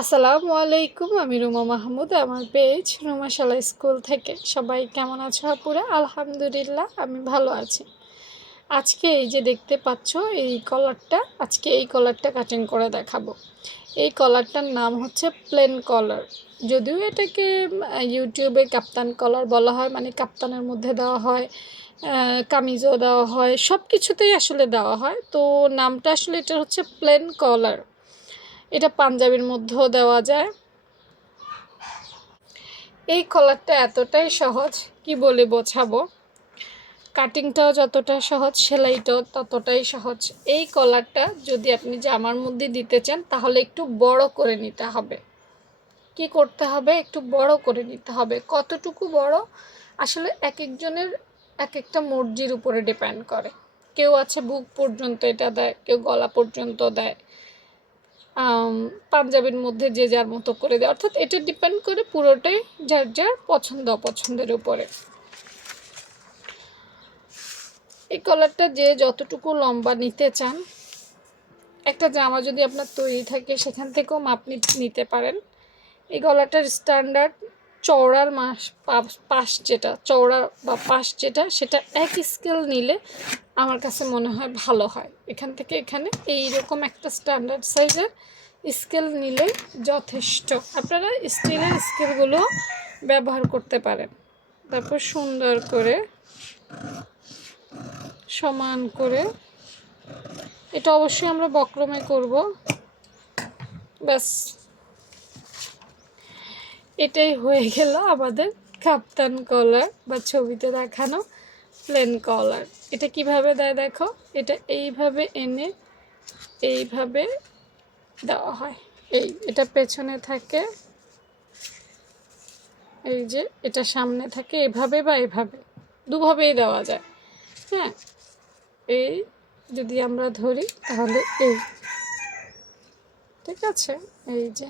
আসসালামু আলাইকুম। আমি রুমা মাহমুদ, আমার পেজ রুমা শালা স্কুল থেকে। সবাই কেমন আছো আপুরা? আলহামদুলিল্লাহ আমি ভালো আছি। আজকে এই যে দেখতে পাচ্ছ আজকে এই কলারটা কাটিং করে দেখাবো। এই কলারটার নাম হচ্ছে প্লেন কলার। যদিও এটাকে ইউটিউবে কাপ্তান কলার বলা হয়, মানে কাপ্তানের মধ্যে দেওয়া হয়, কামিজও দেওয়া হয়, সব কিছুতেই আসলে দেওয়া হয়। তো নামটা আসলে এটা হচ্ছে প্লেন কলার। এটা পাঞ্জাবির মধ্যেও দেওয়া যায়। এই কলারটা এতটাই সহজ, কি বলে বোঝাবো। কাটিংটাও যতটা সহজ, সেলাইটাও ততটাই সহজ। এই কলারটা যদি আপনি জামার মধ্যে দিতে চান তাহলে একটু বড় করে নিতে হবে। কি করতে হবে? একটু বড় করে নিতে হবে। কতটুকু বড় আসলে এক একজনের এক একটা মর্জির উপরে ডিপেন্ড করে। কেউ আছে বুক পর্যন্ত এটা দেয়, কেউ গলা পর্যন্ত দেয়। পাঞ্জাবির মধ্যে যে যার মতো করে দেয়, অর্থাৎ এটা ডিপেন্ড করে পুরোটাই যার যার পছন্দ অপছন্দের উপরে। এই কলারটা যে যতটুকু লম্বা নিতে চান, একটা জামা যদি আপনার তৈরি থাকে সেখান থেকেও মাপ নিতে পারেন। এই গলাটার স্ট্যান্ডার্ড চওড়ার পাশ যেটা চওড়া বা পাশ যেটা, সেটা এক স্কেল নিলে আমার কাছে মনে হয় ভালো হয়। এখান থেকে এখানে এইরকম একটা স্ট্যান্ডার্ড সাইজের স্কেল নিলেই যথেষ্ট। আপনারা স্টিলের স্কেলগুলো ব্যবহার করতে পারেন। তারপর সুন্দর করে সমান করে, এটা অবশ্যই আমরা বক্রমে করব। ব্যাস, এটাই হয়ে গেল আমাদের কাপ্তান কলার বা ছবিতে দেখানো প্লেন কলার। এটা কিভাবে দেয় দেখো, এটা এইভাবে এনে এইভাবে দেওয়া হয়। এটা পেছনে থাকে, এই যে এটা সামনে থাকে, এভাবে বা এভাবে, দুভাবেই দেওয়া যায়। হ্যাঁ, এই যদি আমরা ধরি তাহলে ঠিক আছে, এই যে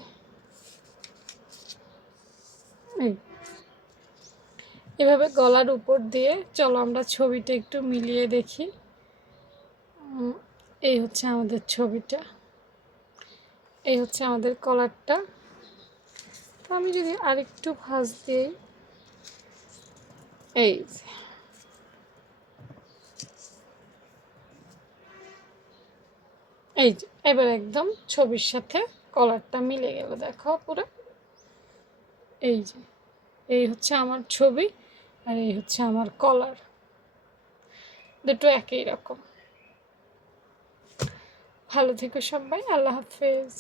এভাবে গলার উপর দিয়ে। চলো আমরা ছবিটা একটু মিলিয়ে দেখি। এই হচ্ছে আমাদের ছবিটা, এই হচ্ছে আমাদের কলারটা। তো আমি যদি আরেকটু ভাঁজ দিই, এই যে এবার একদম ছবির সাথে কলারটা মিলে গেল। দেখো পুরো, এই যে এই হচ্ছে আমার ছবি আর এই হচ্ছে আমার কলার, দুটো একই রকম। ভালো থেকো সবাই, আল্লাহ হাফেজ।